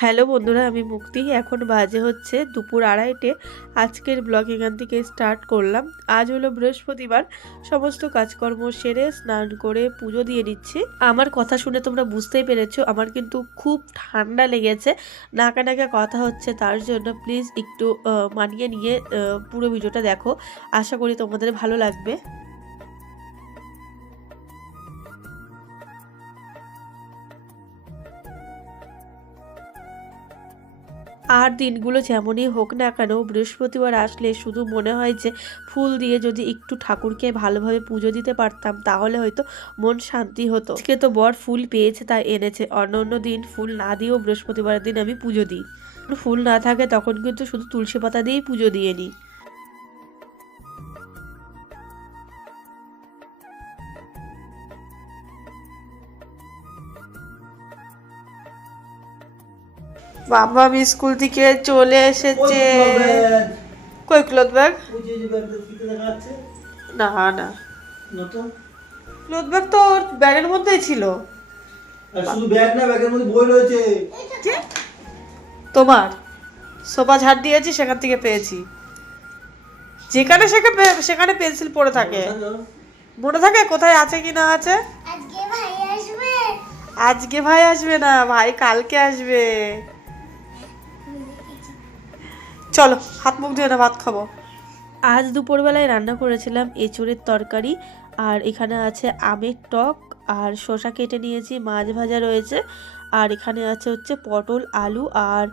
Hello বন্ধুরা, আমি মুক্তি। এখন বাজে হচ্ছে দুপুর 2:30। আজকের ব্লগ এখান থেকে স্টার্ট করলাম। আজ হলো বৃহস্পতিবার। সমস্ত কাজকর্ম সেরে স্নান করে পুজো দিয়ে দিচ্ছি। আমার কথা শুনে তোমরা বুঝতেই পেরেছো, আমার কিন্তু খুব ঠান্ডা লেগেছে, নাকা নাকা কথা হচ্ছে। তার জন্য প্লিজ একটু মানিয়ে নিয়ে পুরো ভিডিওটা দেখো। আশা করি তোমাদের ভালো লাগবে। আর দিনগুলো যেমনই হোক না কেন, বৃহস্পতিবার আসলে শুধু মনে হয় যে ফুল দিয়ে যদি একটু ঠাকুরকে ভালোভাবে পুজো দিতে পারতাম, তাহলে হয়তো মন শান্তি হতো। আজকে তো বর ফুল পেয়েছে তাই এনেছে, অন্য অন্য দিন ফুল না দিয়েও বৃহস্পতিবার দিন আমি পুজো দিই। ফুল না থাকে তখন কিন্তু শুধু তুলসী পাতা দিয়েই পুজো দিয়ে নিই। বাবা স্কুল থেকে চলে এসেছে। কই ক্লথ ব্যাগ? না না, ক্লথ ব্যাগ তো ওর ব্যাগের মধ্যেই ছিল। শুধু ব্যাগ না, ব্যাগের মধ্যে বই রয়েছে। তোমার সোফা ঝাড় দিয়েছি, সেখান থেকে পেয়েছি। যেখানে সেখানে পেন্সিল পড়ে থাকে। মনে থাকে কোথায় আছে কি না আছে। আজকে ভাই আসবে না, ভাই কালকে আসবে। চলো হাত মুখ ধুয়ে না, ভাত খাবো। আজ দুপুরবেলায় রান্না করেছিলাম এঁচুড়ের তরকারি, আর এখানে আছে আমের টক, আর শসা কেটে নিয়েছি, মাছ ভাজা রয়েছে, আর এখানে আছে হচ্ছে পটল আলু আর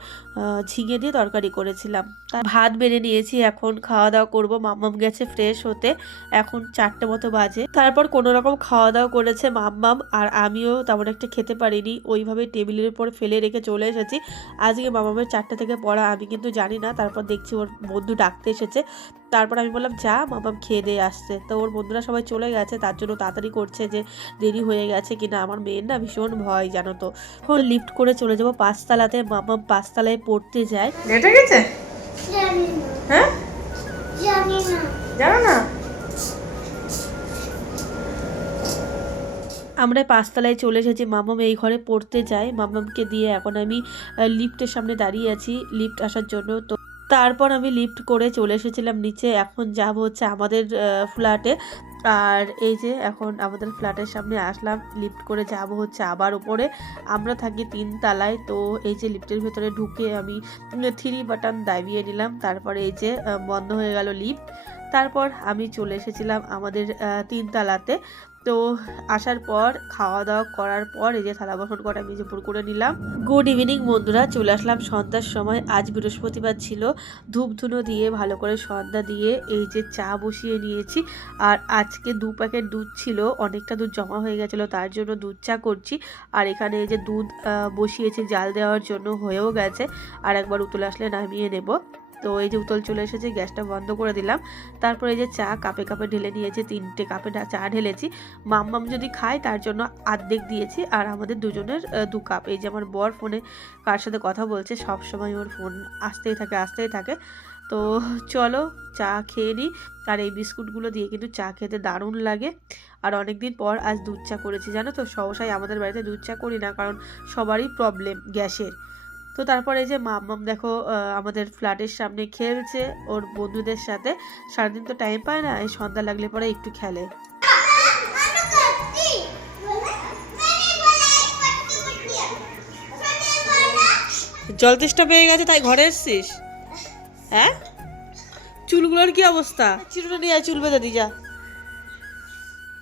ঝিঙে দিয়ে তরকারি করেছিলাম। তার ভাত বেড়ে নিয়েছি, এখন খাওয়া দাওয়া করবো। মাম্মাম গেছে ফ্রেশ হতে, এখন 4টে মতো বাজে। তারপর কোনো রকম খাওয়া দাওয়া করেছে মাম্মাম, আর আমিও তেমন একটা খেতে পারিনি, ওইভাবে টেবিলের উপর ফেলে রেখে চলে এসেছি। আজকে মামামের 4টে থেকে পড়া, আমি কিন্তু জানি না। তারপর দেখছি ওর বন্ধু ডাকতে এসেছে, তারপর আমি বললাম যা, মামাম খেয়ে দিয়ে আসছে। তো ওর বন্ধুরা সবাই চলে গেছে, তার জন্য তাড়াতাড়ি করছে যে দেরি হয়ে গেছে কিনা। আমার মেয়ের না ভীষণ ভয় জানো তো। এখন লিফট করে চলে যাবো 5তলাতে, মামাম 5তলায় পড়তে যায়। লেটে গেছে? হ্যাঁ জানো না। আমরা 5তলায় চলে এসেছি, মামাম এই ঘরে পড়তে যায়। মামামকে দিয়ে এখন আমি লিফটের সামনে দাঁড়িয়ে আছি লিফট আসার জন্য। তো তারপর আমি লিফট করে চলে এসেছিলাম নিচে। এখন যাব হচ্ছে আমাদের ফ্ল্যাটে। আর এই যে এখন আমাদের ফ্ল্যাটের সামনে আসলাম, লিফট করে যাব হচ্ছে আবার উপরে। আমরা থাকি 3তলায়। তো এই যে লিফটের ভেতরে ঢুকে আমি 3 বাটন দাবিয়ে নিলাম, তারপরে এই যে বন্ধ হয়ে গেল লিফট। তারপর আমি চলে এসেছিলাম আমাদের 3তলাতে। তো আসার পর খাওয়া দাওয়া করার পর এই যে থালা বাসন কটা মেজে পুর করে নিলাম। গুড ইভিনিং বন্ধুরা, চলে আসলাম সন্ধ্যার সময়। আজ বৃহস্পতিবার ছিল, ধূপ ধুনো দিয়ে ভালো করে সন্ধ্যা দিয়ে এই যে চা বসিয়ে নিয়েছি। আর আজকে 2 প্যাকেট দুধ ছিল, অনেকটা দুধ জমা হয়ে গেছিলো, তার জন্য দুধ চা করছি। আর এখানে এই যে দুধ বসিয়েছি জাল দেওয়ার জন্য, হয়েও গেছে। আর একবার উতলে আসলে নামিয়ে নেব। তো এই যে উতল চলে এসেছে, গ্যাসটা বন্ধ করে দিলাম। তারপরে এই যে চা কাপে কাপে ঢেলে নিয়েছি, 3টে কাপে চা ঢেলেছি। মাম্মাম যদি খায় তার জন্য অর্ধেক দিয়েছি, আর আমাদের দুজনের 2 কাপ। এই যে আমার বর ফোনে কার সাথে কথা বলছে, সব সময় ওর ফোন আসতেই থাকে। তো চলো চা খেয়ে নিই। আর এই বিস্কুটগুলো দিয়ে কিন্তু চা খেতে দারুণ লাগে। আর অনেক দিন পর আজ দুধ চা করেছি জানো তো। সহসাই আমাদের বাড়িতে দুধ চা করি না, কারণ সবারই প্রবলেম গ্যাসের। তো তারপরে এই যে মাম্মাম দেখো আমাদের ফ্ল্যাটের সামনে খেলছে ওর বন্ধুদের সাথে। সারাদিন তো টাইম পায় না, এই সন্ধ্যা লাগলে পরে একটু খেলে। জল তেষ্টা পেয়ে গেছে তাই ঘরে এসছিস? হ্যাঁ, চুলগুলোর কি অবস্থা? চিরুনি নিয়ে চুল বেঁধে দি যা।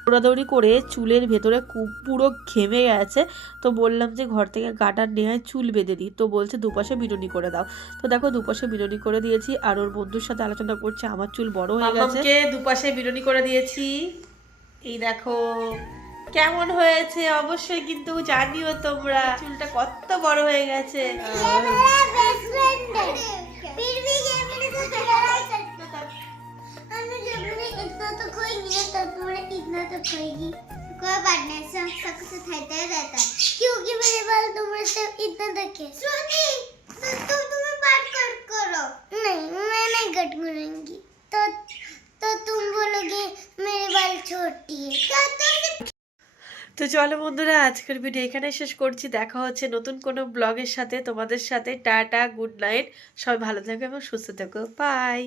দৌড়াদৌড়ি করে চুলের ভেতরে পুরো ঘেমে গেছে। তো বললাম যে ঘর থেকে গাটার নিয়ে চুল বেঁধে দিই। তো বলছে দুপাশে বিনুনি করে দাও। তো দেখো দুপাশে বিনুনি করে দিয়েছি, আর ওর বন্ধুর সাথে আলোচনা করছে আমার চুল বড় হয়ে গেছে। আমাকে দুপাশে বিনুনি করে দিয়েছি, এই দেখো কেমন হয়েছে অবশ্যই কিন্তু জানিও তোমরা। চুলটা কত বড় হয়ে গেছে। तो कोई नहीं है, तो तुम्हारा इतना तो खोएगी। कोई बात नहीं, सब कुछ उठाते रहता है, क्योंकि मेरे बाल तुम्हारे से इतना तक है। श्रुति, तो तुम्हें बात कट करो। नहीं, मैं नहीं कट करूंगी। तो तुम बोलोगे मेरे बाल छोटी है क्या? তো চলো বন্ধুরা, আজকের ভিডিও এখানে শেষ করছি। দেখা হচ্ছে নতুন কোনো ব্লগের সাথে, তোমাদের সাথে। টাটা, গুড নাইট, সবাই ভালো থেকো এবং সুস্থ থেকো, বাই।